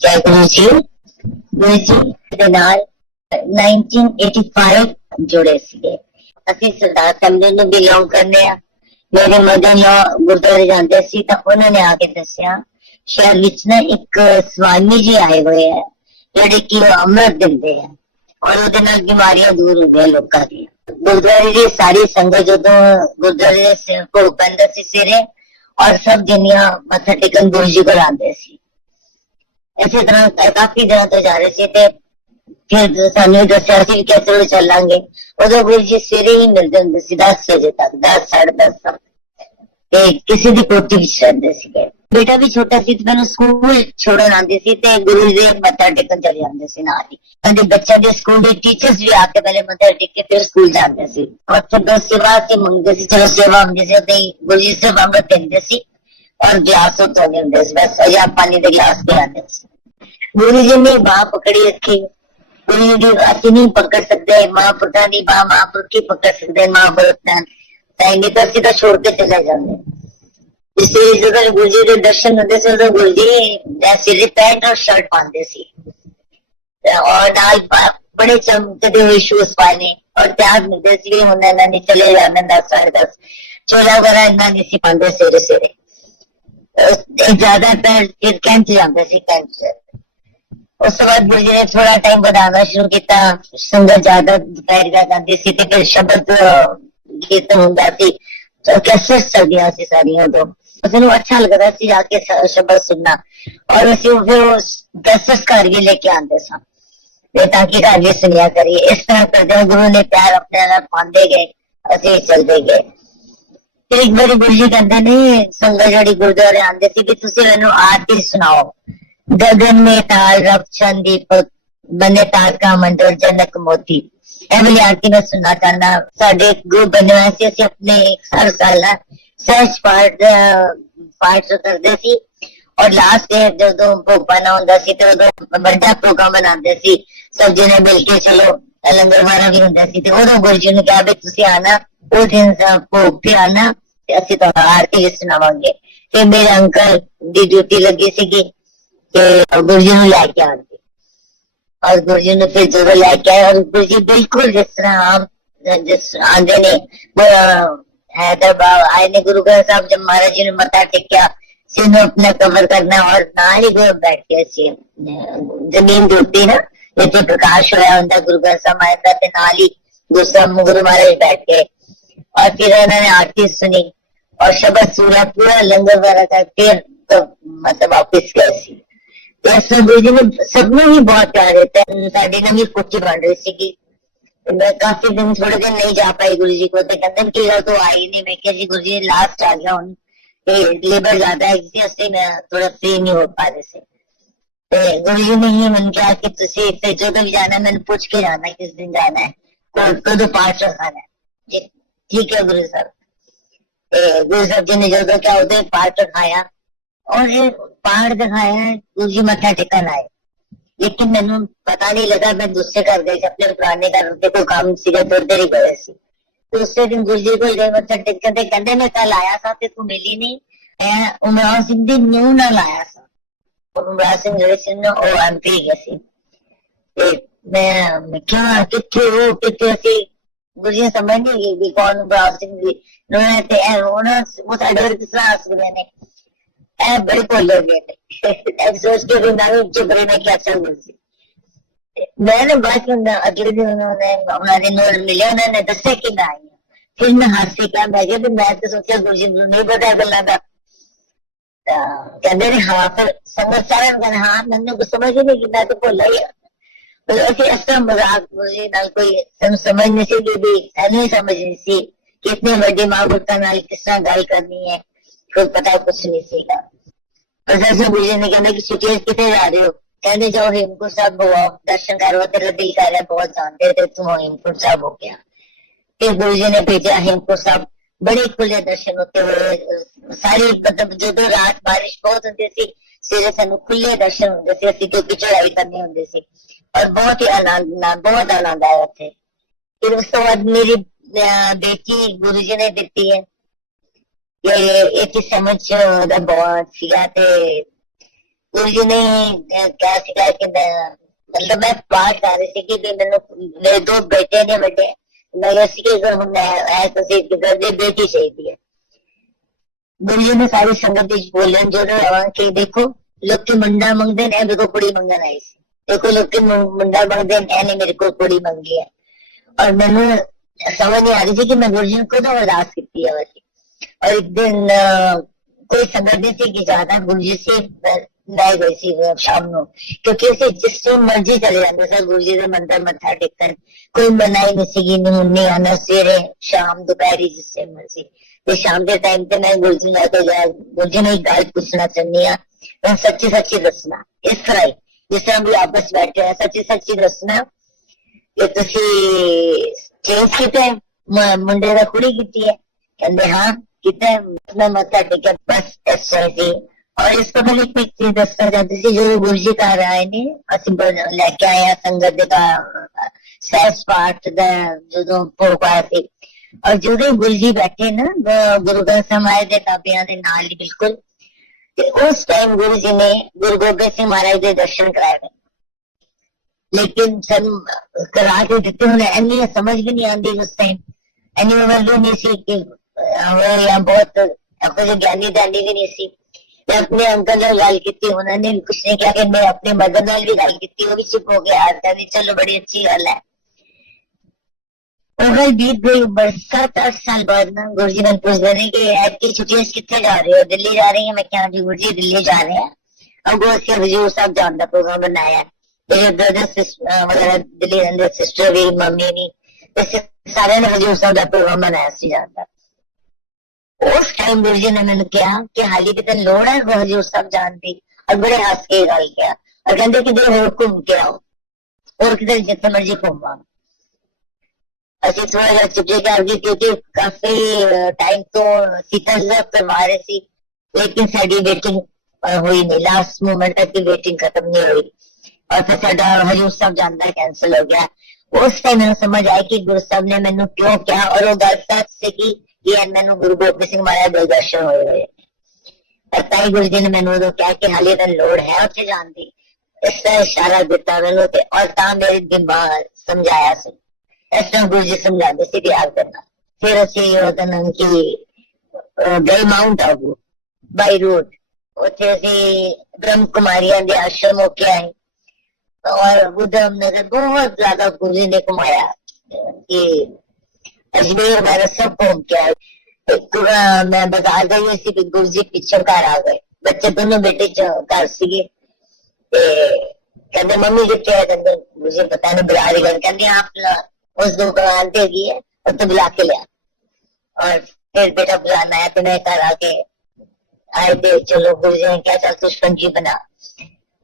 ਜੈ ਗੁਰੂ ਜੀ। ਗੁਰੂ ਜੀ ਦੇ ਨਾਲ 1985 ਜੁੜੇ ਸੀਗੇ। ਅਸੀਂ ਸਰਦਾਰ ਫੈਮਿਲੀ ਨੂੰ ਬਿਲੋਂਗ ਕਰਨੇ ਆ। ਮੇਰੇ ਮਦਰ ਲੋ ਗੁਰਦੁਆਰੇ ਜਾਂਦੇ ਸੀ ਤਾਂ ਉਹਨਾਂ ਨੇ ਆ ਕੇ ਦੱਸਿਆ ਸ਼ਹਿਰ ਵਿੱਚ ਨਾ ਇੱਕ ਸਵਾਮੀ ਜੀ ਆਏ ਹੋਏ ਆ ਜਿਹੜੇ ਕਿ ਅੰਮ੍ਰਿਤ ਦਿੰਦੇ ਆ ਔਰ ਉਹਦੇ ਨਾਲ ਬਿਮਾਰੀਆਂ ਦੂਰ ਹੁੰਦੀਆਂ ਲੋਕਾਂ ਦੀਆਂ। ਗੁਰਦੁਆਰੇ ਦੀ ਸਾਰੀ ਸੰਗਤ ਜਦੋਂ ਗੁਰਦੁਆਰੇ ਦੇ ਭੋਗ ਪੈਂਦਾ ਸੀ ਸਵੇਰੇ ਔਰ ਸਭ ਜਨੀਆਂ ਮੱਥਾ ਟੇਕਣ ਗੁਰੂ ਜੀ ਕੋਲ ਆਉਂਦੇ ਸੀ। ਇਸੇ ਤਰ੍ਹਾਂ ਕਾਫੀ ਦਿਨਾਂ ਤੋਂ ਜਾ ਰਹੇ ਸੀ ਤੇ ਫਿਰ ਸਾਨੂੰ ਦੱਸਿਆ ਸੀ ਕਿ ਚਲੋ ਚੱਲਾਂਗੇ। ਉਦੋਂ ਗੁਰੂ ਜੀ ਸਵੇਰੇ ਹੀ ਮਿਲਦੇ ਹੁੰਦੇ ਸੀ 10 ਵਜੇ ਤੱਕ, 10 10:30 ਤੱਕ, ਤੇ ਕਿਸੇ ਦੀ ਕੋਠੀ ਵਿੱਚ ਰਹਿੰਦੇ ਸੀਗੇ। ਬੇਟਾ ਵੀ ਛੋਟਾ ਸੀ ਤੇ ਮੈਨੂੰ ਸਕੂਲ ਛੋੜਨ ਆਉਂਦੀ ਸੀ ਤੇ ਗੁਰੂ ਜੀ ਮੱਥਾ ਟੇਕਣ ਚਲੇ ਜਾਂਦੇ ਸੀ ਨਾਲ ਹੀ। ਕਹਿੰਦੇ ਬੱਚਿਆਂ ਦੇ ਸਕੂਲ ਦੇ ਟੀਚਰਸ ਵੀ ਆ ਕੇ ਪਹਿਲੇ ਮੱਥਾ ਟੇਕ ਕੇ ਫਿਰ ਸਕੂਲ ਜਾਂਦੇ ਸੀ ਔਰ ਫਿਰ ਬਸ ਸੇਵਾ से ਮੰਗਦੇ ਸੀ। ਚਲੋ ਸੇਵਾ ਹੁੰਦੀ ਸੀ ਤੇ ਗੁਰੂ ਜੀ ਸੇ ਅੰਮ੍ਰਿਤ ਦਿੰਦੇ ਸੀ और गिलास तो बस या पानी के गिलास पे आते। गुरु जी ने बाह पकड़ी रखी। गुरु जी की बात नहीं पकड़ सकते, महापुरुषों की बाह महापुरुष की पकड़ सकते, महापुरुष नहीं तो सीधा छोड़ के चले जाते। इसलिए जो गुरु जी के दर्शन होते थे तो गुरु जी सिरे पैंट और शर्ट पाते सी और नाल बड़े चमकते हुए शूज पाने और त्याग मिलते सी होने इन्होंने चले जाने 10 10:30 चोला वगैरह इन्होंने सी पाते सवेरे सवेरे। ज्यादातर फिर कैंप जाते सी कैंप से। उस बाद गुरु जी ने थोड़ा टाइम बढ़ाना शुरू किया। संगत ज्यादा दोपहर का जाती सी ते फिर शब्द कीर्तन हुंदा सी तो कैसे चलदियां सी सारियां तो उसनू अच्छा लगदा सी जाके शब्द सुनना और ਅਸੀਂ ਫਿਰ कैसेट्स घर भी लेके आंदे सा ताकि घर भी सुनिया करिए। इस तरह करते गुरु ने प्यार अपने नाल पांदे गए, ਅਸੀਂ चलते गए। फिर एक बार गुरु जी कहते नहीं संगत जी गुरुद्वारे आते सी कि तुसी मैनू आरती सुनाओ। गगन में ताल रब चंद दीपक बने तारका मंडल जनक मोती। ਇਹ ਵਾਲੀ ਆਰਤੀ ਮੈਂ ਸੁਣਨਾ ਚਾਹੁੰਦਾ। ਸਾਡੇ ਗਰੁੱਪ ਬਣਿਆ ਹੋਇਆ ਸੀ, ਅਸੀਂ ਆਪਣੇ ਹਰ ਸਾਲ ਸਹਿਜ ਪਾਠ ਕਰਦੇ ਸੀ ਔਰ ਲਾਸਟ ਡੇ ਜਦੋਂ ਭੋਗ ਪਾਣਾ ਹੁੰਦਾ ਸੀ ਤੇ ਉਦੋਂ ਵੱਡਾ ਪ੍ਰੋਗਰਾਮ ਬਣਾਉਂਦੇ ਸੀ। ਸਭ ਜਣੇ ਮਿਲ ਕੇ ਚਲੋ ਲੰਗਰ ਵਾਰਾ ਵੀ ਹੁੰਦਾ ਸੀ ਤੇ ਉਦੋਂ ਗੁਰੂ ਜੀ ਨੇ ਕਿਹਾ ਵੀ ਤੁਸੀਂ ਆਣਾ ਉਹ ਦਿਨ ਭੋਗ ਤੇ ਆਣਾ ਤੇ ਅਸੀਂ ਤੁਹਾਨੂੰ ਆਰਤੀ ਵੀ ਸੁਣਾਵਾਂਗੇ। ਤੇ ਮੇਰੇ ਅੰਕਲ ਦੀ ਡਿਊਟੀ ਲੱਗੀ ਸੀਗੀ ਤੇ ਗੁਰੂ ਜੀ ਨੂੰ ਲੈ ਕੇ ਆਉਣਗੇ और गुरु जी ने फिर जो लेके आए और गुरु जी बिल्कुल जिस तरह आप जिस आंधे ने हैदराबाद आए ने गुरु ग्रंथ साहब जब महाराज जी ने मत्था टेकिया सिर अपना कवर करना और नाल ही गुरु बैठ के जमीन टूटी ना जिथे प्रकाश होया हुंदा गुरु ग्रंथ साहब आए था ते नाल ही दूसरा गुरु महाराज बैठ गए और फिर उन्होंने आरती सुनी और शब्द सूरा पूरा लंगर वगैरह का फिर तो मतलब वापिस गए सी। गुरु जी ने सबनों ही बहुत प्यार देता है। साड़ी नवी कोठी बन रही थी, मैं काफी दिन थोड़े दिन नहीं जा पाई गुरु जी को। कहते कि तो आई नहीं। मैं क्या जी गुरु जी लास्ट आ गया हूँ लेबर ज्यादा है इसलिए मैं थोड़ा फ्री नहीं हो पा रहे थे। गुरु जी ने ये मन किया कि तुझे जो भी जाना है मैंने पूछ के जाना किस दिन जाना है कदों पाठ रखाना है। ठीक है गुरु साहब। गुरु साहब जी ने जो क्या उधर पाठ रखाया और पाठ दिखाया है। गुरु जी मत्था टेकन आए लेकिन मैनू पता नहीं लगा मैं दूसरे घर गई अपने पुराने घर के कोई काम सीधे तो उधर ही गए सी। दूसरे दिन गुरु जी को गए मत्था टेकन ते कहंदे मैं कल आया था ते तू मिली नहीं। मैं उमराव सिंह दी न्यू नाल आया था। उमराव सिंह जो सिंह ओ एमपी गए सी ते मैं क्या किथे हो किथे सी गुरु जी समझ नहीं गई भी कौन उमराव सिंह दी उन्होंने ते उन्होंने वो साडे किस तरह हस गए ने बड़े भोले गए सोच के भी मैं चुप रही मैं क्या चल रही। मैंने बाद में अगले दिन उन्होंने नोट मिले उन्होंने दसे कि मैं आई हूँ। फिर मैं हाथ से क्या मैं तो सोचा गुरु जी नहीं पता गल्ला का कहते हाँ फिर संगत सारे कहने हाँ मैंने कुछ समझ ही नहीं कि मैं तो भोला ही इस तरह मजाक गुरु जी नाल कोई समझ नहीं सी भी नहीं समझ नहीं सी कि इतने बड़े महापुरुषों नाल किस तरह गल करनी है कोई पता कुछ नहीं सीगा। गुरु जी ने कहना कि छुट्टियां कितने जा रहे हो। कहते जाओ हेमकुंट साहब हो दर्शन करो तेरा दिल कर रहा है बहुत जानते थे तुम हेमकुंट साहब हो गया। फिर गुरु जी ने भेजा हेमकुंट साहब बड़े खुले दर्शन होते हुए सारी मतलब जो रात बारिश बहुत होती थी सवेरे सानू खुले दर्शन होंगे सी असि क्योंकि चढ़ाई करनी होंदी सी और बहुत ही बहुत आनंद आया थे। फिर उस तो बाद मेरी बेटी गुरु जी ने दी है। 81 ਦਾ ਬਹੁਤ ਸੀਗਾ ਤੇ गुरु जी ने क्या सिखाया कि मतलब मैं पाठ कर रही थी कि मैंने मेरे दो बेटे ने बड़े मैं उसी के घर हमने ऐसा से बेटी चाहिए। गुरु जी ने सारी संगत बोले जो कि देखो लोग के मुंडा मंगते ने मेरे को कुड़ी मंगन आई सी, देखो लोग के मुंडा मंगते ने मेरे को कुड़ी मंगी है। और मैंने समझ नहीं आ रही थी कि मैं गुरु जी को तो अरदास की है वैसे। और एक दिन कोई संगत नहीं थी कि ज्यादा गुरु जी से ਲੈ ਗਈ ਸੀ ਸ਼ਾਮ ਨੂੰ, ਕਿਉਂਕਿ ਅਸੀਂ ਜਿਸ ਟਾਈਮ ਮਰਜ਼ੀ ਚਲੇ ਜਾਂਦੇ ਸੀ ਗੁਰੂ ਜੀ ਦੇ ਮੰਦਰ ਮੱਥਾ ਟੇਕਣ, ਕੋਈ ਮਨਾਈ ਨਹੀਂ ਸੀਗੀ, ਨਹੀਂ ਆਣਾ ਸਵੇਰੇ ਸ਼ਾਮ ਦੁਪਹਿਰੀ ਜਿਸ ਟਾਈਮ ਮਰਜ਼ੀ। ਤੇ ਸ਼ਾਮ ਦੇ ਟਾਈਮ ਤੇ ਮੈਂ ਗੁਰੂ ਜੀ ਨਾਲ ਗਿਆ, ਗੁਰੂ ਜੀ ਨੂੰ ਇੱਕ ਗੱਲ ਪੁੱਛਣਾ ਚਾਹੁੰਦੀ ਹਾਂ, ਮੈਂ ਸੱਚੀ ਸੱਚੀ ਦੱਸਣਾ ਇਸ ਤਰ੍ਹਾਂ ਹੀ ਜਿਸ ਤਰ੍ਹਾਂ ਵੀ ਆਪਸ ਬੈਠੇ ਆ, ਸੱਚੀ ਸੱਚੀ ਦੱਸਣਾ ਕਿ ਤੁਸੀਂ ਚੇਂਜ ਕੀਤਾ ਮੁੰਡੇ ਦਾ ਕੁੜੀ ਕੀਤੀ ਹੈ? ਕਹਿੰਦੇ ਹਾਂ ਕੀਤਾ। ਮੈਂ ਮੱਥਾ ਟੇਕਿਆ ਬਸ ਇਸ ਤਰ੍ਹਾਂ ਸੀ। और इसको मैंने एक चीज दसना चाहती थी, जो गुरु जी घर आए ने लेके आया संगत का सहज पाठ जो भोग आया थे। और जो गुरु जी बैठे ना गुरु ग्रंथ समाज के ताबियां के नाल ही बिल्कुल, उस टाइम गुरु जी ने गुरु गोबिंद सिंह महाराज के दर्शन कराए गए, लेकिन सन करा के दिते उन्हें इन्नी समझ भी नहीं आती उस टाइम, इन्नी उम्र नहीं सी कि बहुत कुछ ज्ञानी दानी भी नहीं सी। अपने अंकल ਨਾਲ ਗੱਲ ਕੀਤੀ, ਉਹਨਾਂ ਨੇ ਵੀ ਕੁਛ ਨਹੀਂ ਕਿਹਾ ਕਿ ਮੈਂ ਆਪਣੇ ਮਦਰ ਨਾਲ ਵੀ ਗੱਲ ਕੀਤੀ, ਉਹ ਵੀ ਚੁੱਪ ਹੋ ਗਿਆ। ਕਹਿੰਦੀ ਚਲੋ ਬੜੀ ਅੱਛੀ ਗੱਲ ਹੈ। ਉਹ ਗੱਲ ਬੀਤ ਗਈ। 7-8 साल बाद ना गुरु जी मैंने पूछ रहे कि ऐसी छुट्टियां कितने जा रहे हो? दिल्ली जा रही है। मैं क्या जी गुरु जी दिल्ली जा रहे हैं। अब वो से हजूर साहब जान का प्रोग्राम बनाया, मेरे ब्रदर वगैरह दिल्ली रहते, सिस्टर भी मम्मी भी सारे ने हजूर साहब का प्रोग्राम बनाया सी जान का। उस टाइम गुरु जी ने मैंने कहा कि हाली कि तेन लोड़ है हजूर साहब जान की? और बड़े हंस के गल किया और कहते किधर होर घूम के आओ और किधर जितने मर्जी घूमा। असि थोड़ा जहा चुपे कर गए क्योंकि काफी टाइम तो सीता रिजर्व करवा रहे थे, लेकिन साड़ी वेटिंग हुई नहीं, लास्ट मोमेंट तक की वेटिंग खत्म नहीं हुई और फिर साडा हजूर साहब जाना कैंसिल हो गया। उस टाइम मैंने समझ आया कि गुरु साहब ने मैंने क्यों कहा, और वो गल सच से की मैनू गुरु गोबिंद सिंह महाराज दे दर्शन होए हुए। ताई गुरु जी ने मैनू उदों कहा कि हाले तैन लोड़ है उत्थे जाण दी, इस तरह इशारा दिता मैनू ते और तां मेरे दिमाग समझाया सी। इस तरह गुरु जी समझाते सी प्यार करना। फिर असीं ओहदा नाम की गए माउंट आबू बाई रोड, उत्थे असीं ब्रह्म कुमारियां दे आश्रम होके आए और उधम नगर बहुत ज्यादा गुरु जी ने घुमाया कि अजमेर वगैरह सब घूम के आए। मैं बाजार गई हुई सी, गुरु जी पिछों घर आ गए, बच्चे दोनों बेटे घर सीगे। कहते मम्मी कितने है? कहते गुरु जी पता नहीं बुला रही गल, कहते आप उस दुकान पे गई है और तो बुला के लिया। और फिर बेटा बुलाना आया तो मैं घर आके आए थे, चलो गुरु जी ने क्या चल तू स्पंजी बना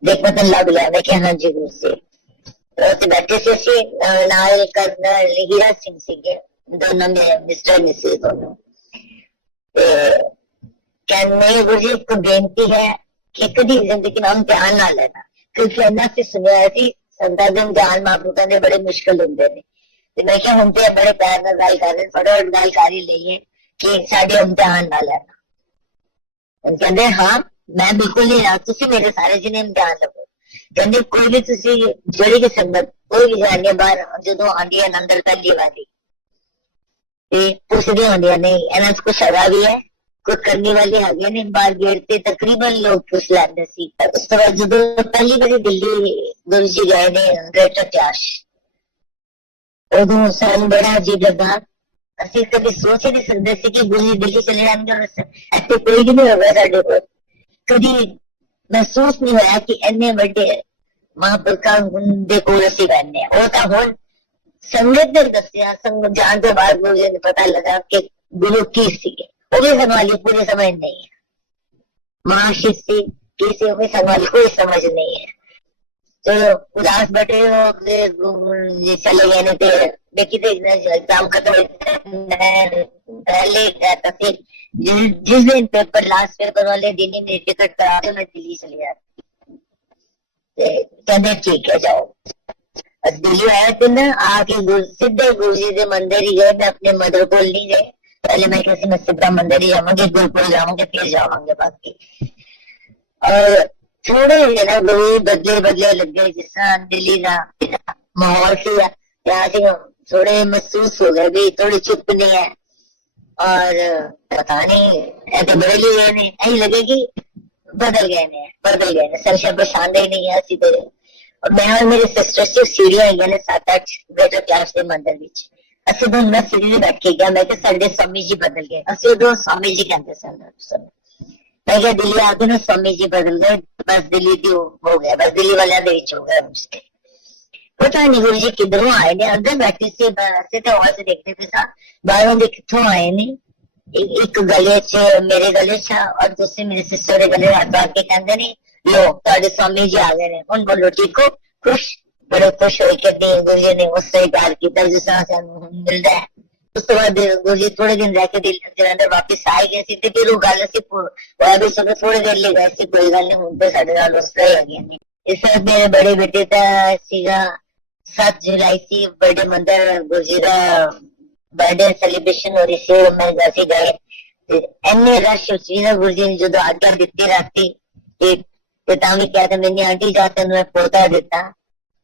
देख, मैं तेन लग लिया। मैं क्या हाँ जी गुरु से बैठे से नाल कर्नल हीरा सिंह सीगे, दोनों में मिस्टर मिसेज दोनों। कहने गुरु जी एक बेनती है कि कभी जिंदगी में इम्तिहान ना लेना, क्योंकि अन्ना से सुनिया सी संतां दे इम्तिहान महापुरुषां दे बड़े मुश्किल होंदे ने। ते मैं क्या हुण ते बड़े प्यार नाल गल कर रहे, फटाफट गल कर ही लईए कि साडे इम्तिहान ना लेना। कहंदे हाँ मैं बिल्कुल नहीं रहा, तुसीं मेरे सारे जिन्ने इम्तिहान लवो। कहंदे कोई भी तुसीं जेहड़ी भी संगत कोई भी जाने बाहर जदों आंदी है अंदर पहली बारी पुछदी होंदियां नहीं इन्हां च कुछ हैगा भी है, कोई करने वाले हैगे ने। बाहर गेट ते तकरीबन लोग पुछ लैंदे सी। उस तो बाद जदों पहली बारी दिल्ली गुरु जी गए ने ग्रेटर कैश, उदों सानूं बड़ा अजीब लगा। असीं कभी सोच ही नहीं सकदे सी कि गुरु जी दिल्ली चले जाणगे और इत्थे कोई भी नहीं होगा साडे कोल। कभी महसूस नहीं होया कि इन्ने वड्डे महापुरखां दे कोल असीं बैठे। वो तां हुण संगत ने दसिया, संगत जान के बाद मुझे पता लगा कि गुरु की सीगे, वो भी संभाली पूरी समझ नहीं है। महाशिव से किसी भी संभाली कोई समझ नहीं है। चलो उदास बैठे हो चले गए ने देखी थे एग्जाम खत्म पहले कहता थे जिस दिन पेपर लास्ट पेपर वाले दिन ही मेरी टिकट करा दो मैं दिल्ली चली जाती। कहते ठीक है जाओ। दिल्ली आया थे ना, आके सीधे गुरु जी के मंदिर ही गए, मैं अपने मदर को नहीं गए। पहले मैं कैसे मैं सीधा मंदिर ही जाऊंगे, गुरुकुल जाऊंगे फिर जावांगे बाकी। और थोड़े जे ना गुरु बदले बदले लगे, जिस तरह दिल्ली का माहौल सी यहाँ से थोड़े महसूस हो गए भी थोड़ी चुप नहीं है। और पता नहीं ऐसे बदल ही गए ने, यही लगे कि बदल गए ने, सर शब्द पछाणते ही नहीं है ਅਸੀਂ ਤੇ। और मैं और मेरे सिस्टर से सीढ़ियां है ने 7-8 बेटर क्लास के मंदिर विच, ਅਸੀਂ दोनों मैं सीढ़ी ते बैठ के गया, मैं कि ਸਾਡੇ स्वामी जी बदल गए, ਅਸੀਂ उदों स्वामी जी कहते सन। मैं क्या दिल्ली आके ना स्वामी जी बदल गए, बस दिल्ली दी हो गया, बस दिल्ली वाले दे विच हो गया मुझे। पता नहीं गुरु जी किधरों आए ने, अंदर बैठे से ऐसे तो आवाज देखते थे सा, बाहरों दे कित्थों आए ने। एक गले च मेरे गले च और दूसरे मेरे सिस्टर के गले हाथ आके कहंदे ने लो तुहाडे स्वामी जी आ गए ने, हुण बोलो ठीक हो। खुश, बड़े खुश होए कि गुरु जी ने उस तरह प्यार किया जिस तरह सानू मिलदा है। उस तो बाद गुरु जी थोड़े दिन रह के जलंधर वापस आ गए सी, ते फिर वो गल सी भी सब थोड़ी देर ले गए सी, कोई गल नहीं, हुण ते साडे नाल उस तरह ही है। इस मेरे बड़े बेटे दा सीगा 7 जुलाई सी बर्थडे मंदिर, गुरु जी का बर्थडे सेलिब्रेशन हो रही सी, मैं जैसे गए इन्ने रश सी ना, गुरु जी ने जो आज्ञा दी राती भी कहते मैंने आंटी जा तेन मैं पोता दिता,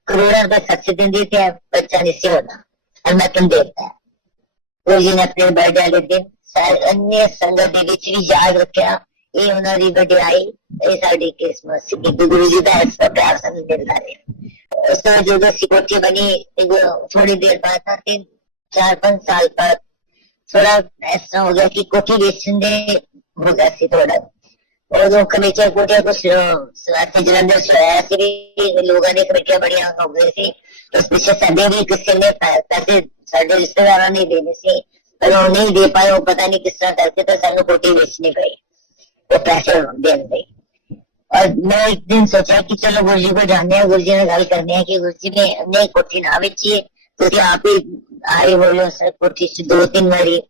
करोड़ा रुपया खर्च देंदी थे, बच्चा नहीं सी होना और मैं तुम देता है। गुरु जी ने अपने बर्थडे वाले दिन अन्य संगत भी याद रखा, ये उन्होंने वड्याई, ये साड़ी किस्मत सी, गुरु जी का ऐसा प्यार सानू मिलता रहा। उस तरह जो कोठी बनी थोड़ी देर बाद 3-4-5 साल बाद थोड़ा ऐसा हो गया कि कोठी बेचने हो गया सी थोड़ा, और कमेटियां कोठियां कुछ जलंधर सोया सी, लोगों ने कमेटियां बड़िया हो गई सी, उस पीछे साडे भी किसी ने पैसे साडे रिश्तेदार नहीं देने से, पर वो नहीं दे पाए, वो पता नहीं किस तरह करके तो सानू कोठी बेचनी पड़ी, वो पैसे देने गई। और मैं एक दिन सोचा कि चलो गुरु जी को जानने हैं, गुरु जी ने गल करनी है कि गुरु जी ने कोठी ना बेचिए, तो आप ही आए बोलो सर कोठी से 2-3 बारी।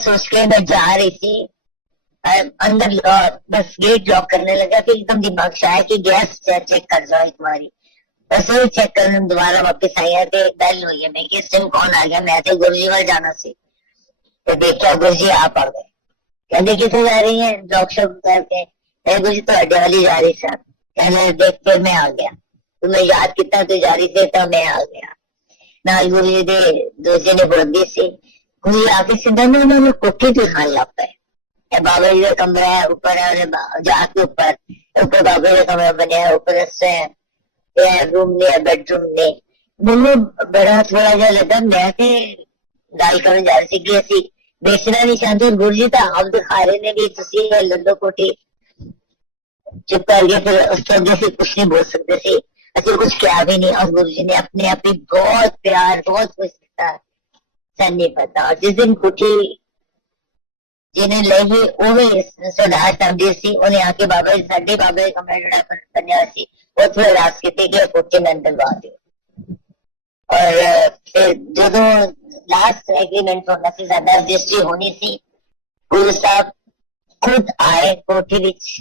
सोच के मैं जा रही थी, अंदर बस गेट लॉक करने लगा, फिर एकदम दिमाग से आया कि गैस चेक कर जाओ एक बारी, बस वही चेक करने दोबारा वापस आई है, बेल हुई है, मैं किस टाइम कौन आ गया, मैं तो गुरु जी वाल जाना सी, तो देखा गुरु जी आप आ गए, कहते कितने जा रही है जॉब शॉप करके, गुरु जी तो अड्डे वाली जा रही सर, कहने देख फिर मैं आ गया, तुम्हें याद कितना तू जा रही थी, तो मैं आ गया नाल। गुरु जी दे दूसरे ने बोलती सी, गुरु जी आके सीधा ना उन्होंने कोठी दिखाने लग पे, बाबा जी का कमरा है ऊपर है, जाके ऊपर बाबा जी का कमरा बने है, ऊपर रूम नहीं है, बेडरूम नहीं। मैंने बड़ा थोड़ा जा लगा, मैं गल कर जा रही कि असि बेचना नहीं चाहते, गुरु जी तो आप दिखा रहे ने भी तुसी लड्डो कोठी, चुप कर गए, फिर उसके अगे से कुछ नहीं बोल सकते थे, असि कुछ क्या भी नहीं, और गुरु जी ने अपने आप ही बहुत प्यार बहुत कुछ दिता, सन नहीं पता। और जिस दिन कोठी जिन्हें लगी उन्हें सरदार समझी सी, उन्हें आके बाबा जी साडे बाबा जी कमरा जड़ा बनिया सी उत्थे अरदास कीती कि कोठी मैं दिलवा दे। और फिर जो लास्ट एग्रीमेंट होना सी, साडा रजिस्ट्री होनी सी, गुरु साहब खुद आए कोठी विच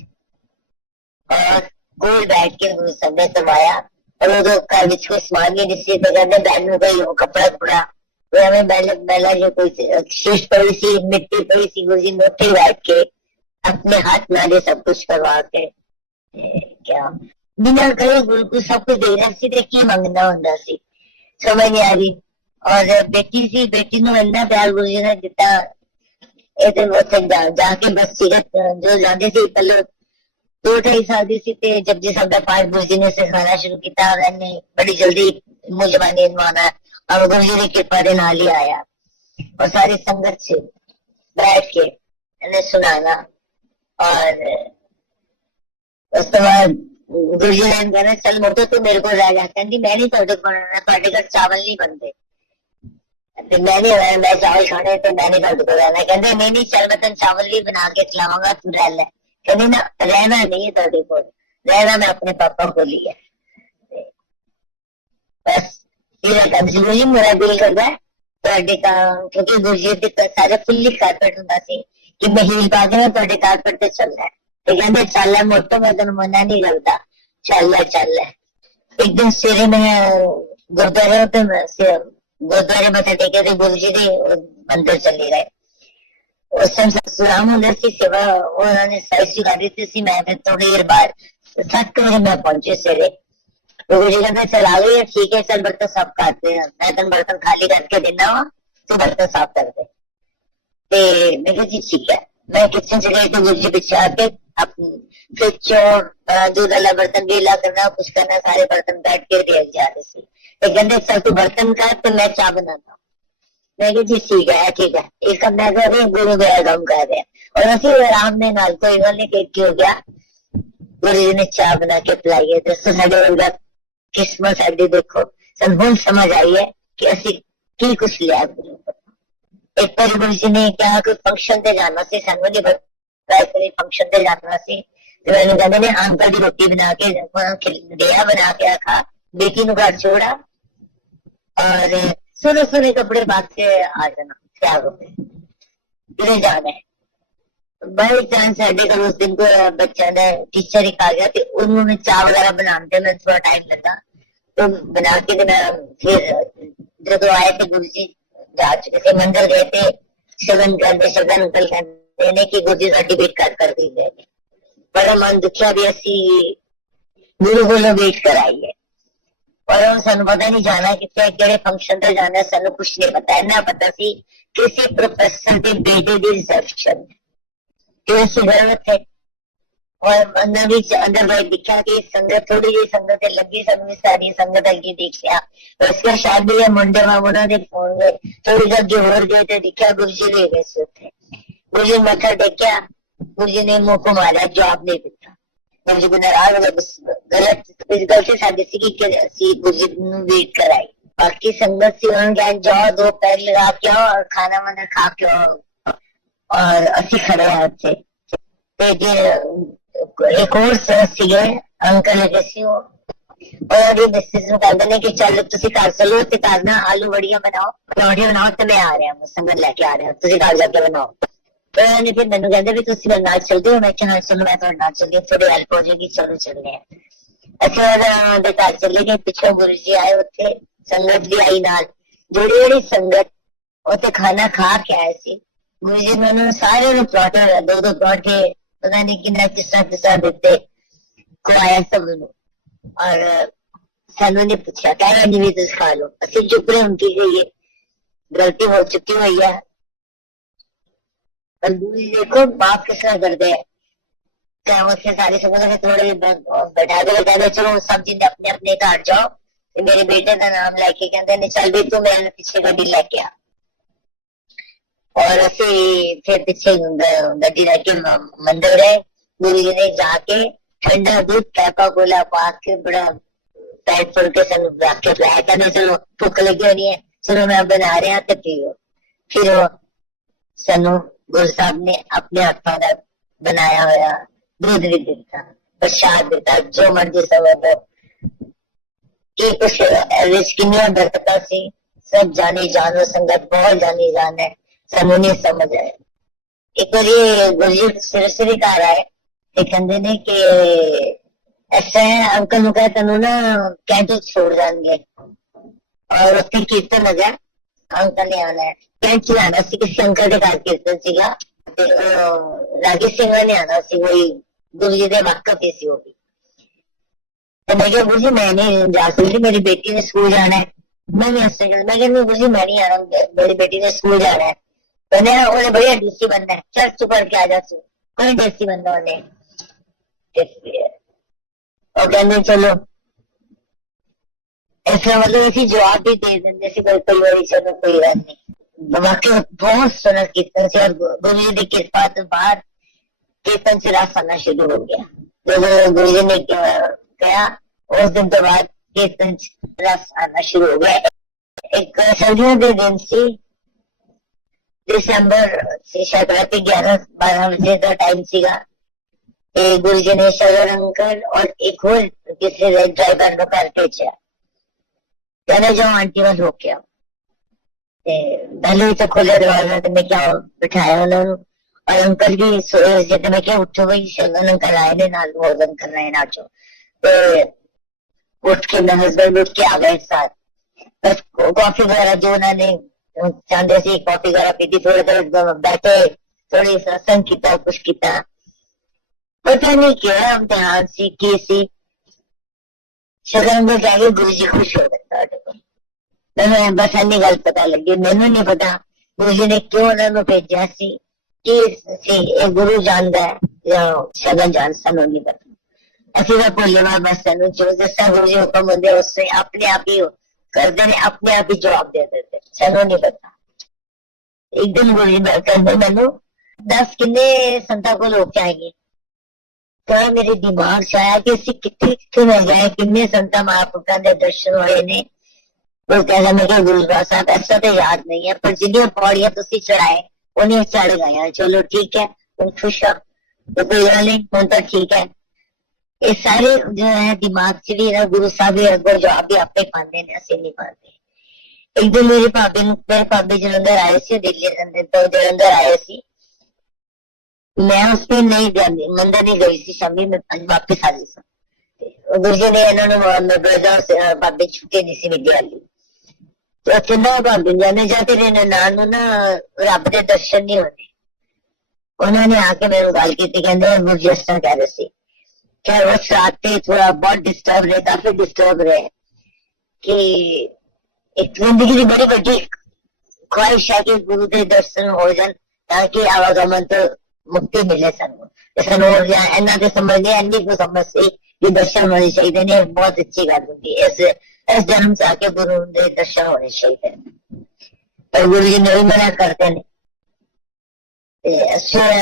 और कोल बैठ के गुरु साहब ने करवाया, और उदो घर विच कोई समान भी नहीं सी, तो कहंदे बैठ में कोई कपड़ा कुपड़ा हमें बैला जो कोई शीश पड़ी सी, मिट्टी पड़ी सी, गुरु जी ने उत्थे बैठ के अपने हाथ नाले सब कुछ करवा के क्या बिना कहे गुरु को सब कुछ देना सी, ते की मंगना हुंदा सी समझ नहीं आ रही। और बेटी सी, बेटी नु इन्ना प्यार गुरु जी ने दिता, इधर उत्थे जाके बस सीरत जो जाते सी पहले 2-2.5 साल दी सी, ते जपजी साहब दा पाठ गुरु जी ने सिखाना शुरू किया, और इन्ने बड़ी जल्दी मुझवानी नवाना, और गुरु जी ने कृपा दे नाल ही आया, और सारी संगत से बैठ के इन्हें सुनाना। और उस तो बाद गुरु जी ने कहना चल मुड़ तो मेरे को रह जा, कहती मैं नहीं तुहाडे कोल रहना, तुहाडे घर चावल नहीं बनते, मैं नहीं रहना, मैं चावल खाने, तो मैं नहीं तुहाडे कोल रहना, कहते नहीं नहीं चल मैं तेन चावल भी बना के खिलावांगा, तू रह ले, कहती ना रहना नहीं है तुहाडे कोल, रहना मैं अपने पापा कोल ही है। बस गुरु जी मेरा दिल करता है तुहाडे का, क्योंकि गुरु जी के सारे फुल्ली कारपेट हुंदा सी कि मैं हील पा के ना तुहाडे कारपेट ते चलना है, ते कहंदे चल है मोटो, मैं तैनूं मना नहीं करता, चल है। एक दिन सवेरे मैं गुरुद्वारे मत्था टेके ते गुरु जी दे मंदिर चले गए, उस टाइम सलाम होंगे सी सेवा उन्होंने साइज चुका दी थी। मैं फिर थोड़ी देर बाद 7 बजे मैं पहुंचे सवेरे। तो मुझे कहते चल आ गई है, ठीक है चल बर्तन साफ करते हैं, मैं तेन बर्तन खाली करके देना वा, तो बर्तन साफ कर दे। मैं कहा जी ठीक है। मैं किचन से गई तो मुझे पीछे आके फ्रिज और दूध वाला बर्तन गीला करना कुछ करना, सारे बर्तन बैठ के देख जा रहे थे। एक घंटे चल तू बर्तन कर तो मैं चाय बनाता हूँ। मैं कहा जी ठीक है ठीक है। एक अब मैं कर रही गुरु गया काम कर रहे हैं और उसी आराम में नाल कोई गल नहीं हो गया। गुरु जी ने चाय बना के पिलाई है। दोस्तों साढ़े किस्मत साड़ी देखो सन हुण समझ आई है कि असी की कुछ लिया गुरु। एक बार गुरु जी ने क्या कोई फंक्शन ते जाना सी, सानू नहीं पता कोई फंक्शन ते जाना सी। तो मैंने कहते ने अंकल की रोटी बना के दिया, बना के रखा, बेटी नु घर छोड़ा और सोने सोने कपड़े बांध के आ जाना तैयार हो गए किधर जाना है। बाई चांस साढ़े घर उस दिन को बच्चा ने टीचर ही आ गया तो उन्होंने चाय वगैरह बनाने में थोड़ा टाइम लगा। तो बना के मैं फिर जब आए थे गुरु जी जा चुके थे, मंदिर गए थे, शगन करते शगन अंकल कहते कि गुरु जी साडी वेट कर दी गए। बड़ा मन दुखिया भी असी गुरु को वेट कराई है और सानू पता नहीं जाना कितने केड़े फंक्शन ते जाना, सानू कुछ नहीं पता। इन्ना पता सी किसी प्रोफेसर के बेटे की रिसेप्शन जरूरत है और अंदर भाई दिखा कि संगत थोड़ी जी संगत लगी, सब सारी संगत अगे देखा। उसके शादी है मुंडे मामूना ने फोन गए थोड़ी अगे होर गए तो दिखा गुरु जी ले गए सोते। गुरु जी मथा टेक्या, गुरु जी ने मुंह को मारा, जवाब नहीं दिता। गुरु जी को नाराज गलती साडी सी कि असी गुरु जी नूं वेट कराई। बाकी संगत सी उन्होंने जाओ 2 पैर लगा के आओ और खाना वाना खा के आओ और असी खड़े हैं थे। एक और सीगे अंकल जैसी हो और कि चल तुसी घर चलो ते घर ना आलू बड़ियां बनाओ परौंठे बनाओ ते मैं आ रहा हूं संगत लेके आ रहा हूं, तुसी घर जाके बनाओ। तो उन्होंने फिर मैनू कहते भी तुसी मेरे नाल चलदे हो। मैं कहा हाँ चलो मैं थोड़े नाल चलदी, थोड़ी हेल्प हो जाएगी, चलो चलने हैं। अच्छा घर चले गए, पिछों गुरु जी आए, उत्थे संगत भी आई नाल, जेड़ी संगत उत्थे खाना खा के आए सी। गुरु जी ने उन्होंने सारे परौठे 2-2 परौठे पता नहीं कितना किस्सा दिते खुआया सब और सानू ने पूछा कह रहा नहीं तुम खा लो। असि चुप रहे, उनकी ये गलती हो चुकी हुई है। और गुरु जी देखो बाप किस तरह करते हैं, उसके सारे समझ थोड़े बैठा के चलो सब जिन्हें अपने अपने घर जाओ, मेरे बेटे का नाम लेके कहते चल भी तू मेरे पीछे गड्डी लेके आ। और असी फिर पीछे गड्डी लेके मंदिर गए। गुरु जी ने जाके ठंडा दूध कैपा कोला पा के बड़ा टाइट फुल के सन रख के पिलाया। कहते चलो भुख लगी होनी है, चलो मैं बना रहा तो पियो। फिर वो सानू गुरु साहब ने अपने हाथों का बनाया हुआ दूध भी दिता, प्रसाद दिता, जो मर्जी समझ की कुछ किनिया बरकता सी सब जानी जानो संगत बहुत जानी जान है, सानू नहीं समझ आया। एक बार ये गुरु जी सिर घर आए कहते ने कि ऐसा है अंकल नु कहा तेनू ना कैंट छोड़ जाएंगे और उसके कीर्तन लगा अंकल ने आना है। कैंट चलाना सी किसी अंकल के घर कीर्तन सीगा, रागी सिंह ने आना सी, वही गुरु जी के वाकफ ही सी होगी। तो मैं क्या गुरु जी मैं नहीं जा सकती, मेरी बेटी ने स्कूल जाना है। मैं नहीं हंस मैं कहती गुरु जी मैं नहीं आना, मेरी बेटी ने स्कूल जाना है। मैंने उन्हें बढ़िया डीसी बनना है, चल चुप करके आ जा, कोई डीसी बनना उन्हें। और कहते चलो ऐसा मतलब ऐसी जवाब भी दे दें जैसे कोई बारी चलो कोई बात नहीं। वाकई बहुत सुना कीर्तन से और गुरु जी की कृपा तो बाहर कीर्तन से रास आना शुरू हो गया। जब गुरु जी ने कहा उस दिन के बाद कीर्तन से रास आना शुरू हो गया। एक सर्दियों के दिन से दिसंबर से शायद रात 11-12 बजे का टाइम सीगा। गुरु जी ने शरण अंकल और एक और किसी ड्राइवर को घर भेजा, कहना जाओ आंटी वाल हो के आओ। पहले तो खोले दरवाजा तो मैं क्या बिठाया उन्होंने और अंकल भी तो मैं क्या उठो भाई शरण अंकल आए ने नाल भोजन कर रहे हैं नाचो। तो उठ के मेरे हस्बैंड उठ के आ गए साथ, बस कॉफी वगैरह जो उन्होंने चाहते सी कॉफी वगैरह पीती, थोड़ी देर बैठे थोड़ी सत्संग किया, कुछ किया, पता नहीं क्या इम्तिहान सी की सी, शगन में जाके गुरु जी खुश हो गए। मैं बस इन्नी गल पता लगी, मैनू नहीं पता गुरु जी ने क्यों उन्होंने भेजा सी, की गुरु जानता है या शगन जान, सानू नहीं पता। असं तो भोले बाबा बस सानू जो जैसा गुरु जी हुक्म होंगे उससे अपने आप ही करते ने, अपने आप ही जवाब दे देते, सानू नहीं पता। एक दिन गुरु जी कहते मैनू 10 किन्ने संतां कोल हो के आएंगे, तो मेरे दिमाग च आया कि असं कितने कितने में गए, किन्ने संतां महापुरुषां दे दर्शन होए ने। वो कहता मैं क्या गुरु साहब ऐसा तो याद नहीं है, पर जिन्हें पौड़ियां तुसी चढ़ाए उन्हें चढ़ गए, चलो ठीक है, तुम खुश हो तो कोई गल नहीं, हूं तो ठीक है। ये सारे जो है दिमाग च भी गुरु साहब भी अगो जवाब भी आपे पाते ने, असं नहीं पाते। एक दिन मेरे भाभी जलंधर आए सी, दिल्ली तो जलंधर आए सी, मैं उस दिन नहीं जाती, मंदिर नहीं गई सी, शामी मैं वापिस आ गई सी। गुरु जी ने इन्होंने भाभी छुट्टी दी सी विद्यालय, तो कहना भाभी जाने जा तेरे ननान ना रब के दर्शन नहीं होने। उन्होंने आके मेरे गल की, कहते गुरु जी इस तरह कह रहे सी, क्या उस रात थोड़ा बहुत डिस्टर्ब रहे, काफी डिस्टर्ब रहे कि एक जिंदगी की बड़ी बड़ी ख्वाहिश है कि गुरु के दर्शन हो जाए ताकि आवागमन तो मुक्ति मिले सानू। सानू इन्हों के समझने इन्नी को समझ सी कि दर्शन होने चाहिए ने, बहुत अच्छी गल होगी। इस जन्म से आके गुरु के दर्शन होने चाहिए, पर गुरु जी नहीं मना करते हैं।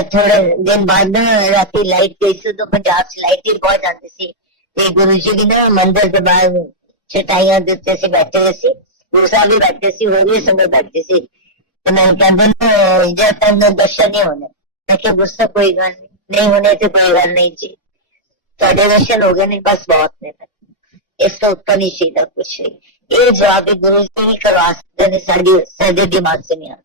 थोड़े दिन बाद ना राती लाइट गई सी, तो पंजाब च लाइट ही बहुत जाती सी, गुरु जी भी ना मंदिर के बाहर चटाइया के उत्ते बैठे हुए सी, गुरु साहब भी बैठे सी, होर भी संगत बैठे सी। तो मैं कहते जब तक दर्शन नहीं होने, मैं क्या गुस्सा कोई गल नहीं होने तो कोई गल नहीं जी, थोड़े दर्शन हो गए नहीं बस बहुत ने, इस तो ऊपर नहीं चाहिए कुछ नहीं। ये जवाब गुरु जी भी करवा सकते, साढ़े दिमाग से नहीं आता।